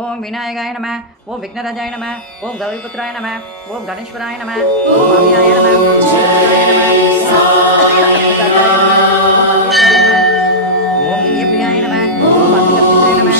ஓம் விநாயகாய நம, ஓம் விக்னராஜாய நம, ஓம் கௌரிபுத்திராய நம, ஓம் கணேஸ்வராய நம, ஓம் அவ்யாய நம, ஓம் சிவாய நம, ஓம் வித்யபிரியாய நம, ஓம் அக்னிகர்த்தித்ரே நம,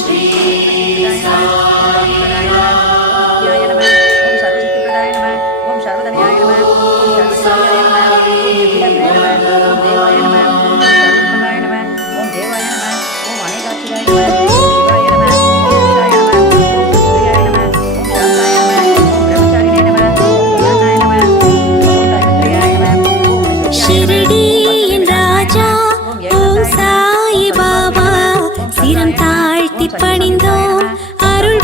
ஓம் சர்வசித்திபிரதாய நம, ஓம் சர்வதனயாய நம, ஓம் சர்வயோகியாய நம, ஓம் திவ்யாக்ரே நம, ஓம் தேவாய நம, ஓம் சர்வோத்மகாய நம, ஓம் தேவாய நம, ஓம் அநேகாட்சிகாய நம, ஓம் சிவாய நம, ஓம் ருத்ராய நம, ஓம் சத்ரியாய நம, ஓம் சாந்தாய நம, ஓம் பிரம்மச்சாரிணே நம, ஓம் கௌரவாய நம, ஓம் தைவத்ரியாய நம, ஓம் மணிசுத்தியாய நம, ஷிரடியின் ராஜா ஓம் சாயி பாபா சிரம் தாழ்த்தி பணிந்தோம் அருள்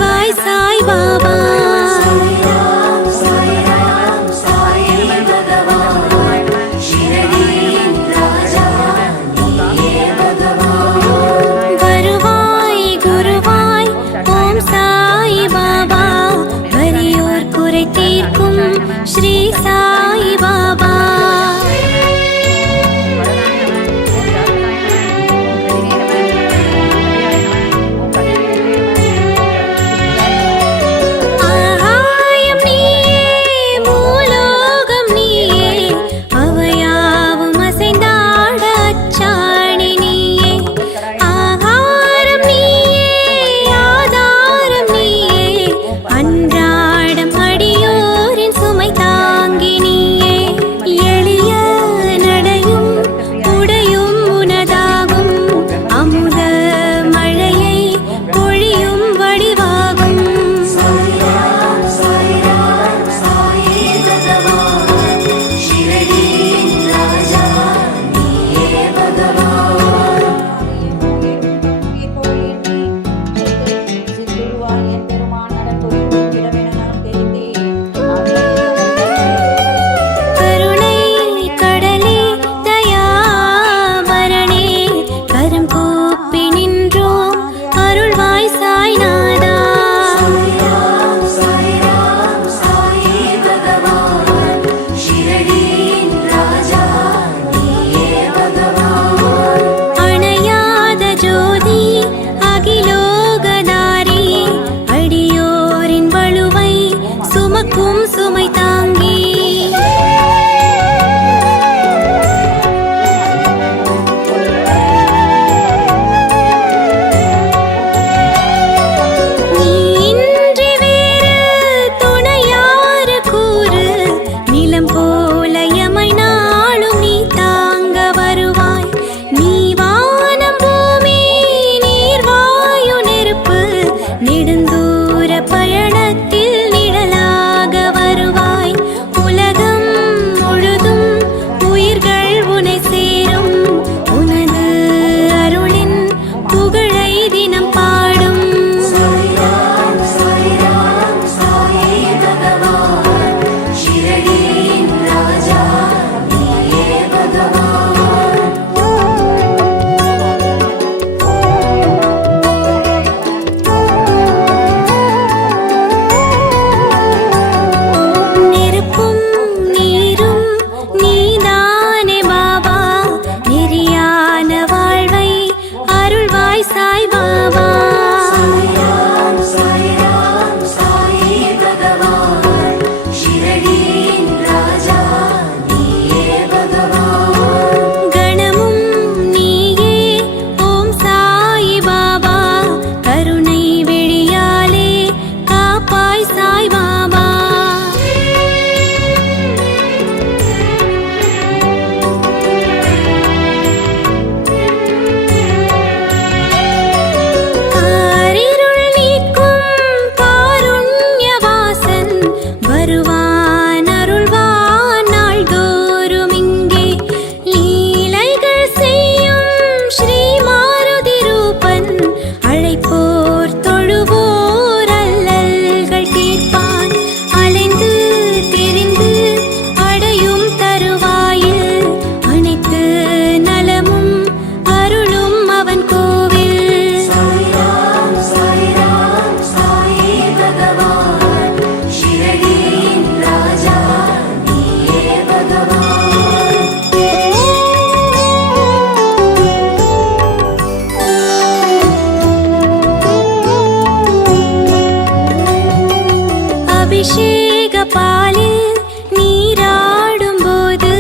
அபிஷேக பாலில் நீராடும்போது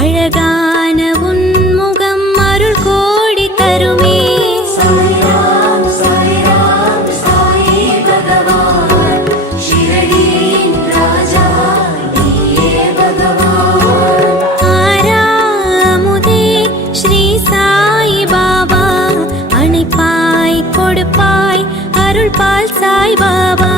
அழகான உன்முகம் அருள் கோடி தருமே. சாய்ராம் சாய்ராம் சாயி பகவான் ஷிரடியின் ராஜா நீயே பகவான். ஆறாமுதே ஸ்ரீ சாய் பாபா, அணைப்பாய் கொடுப்பாய் அருள் பால் சாய் பாபா.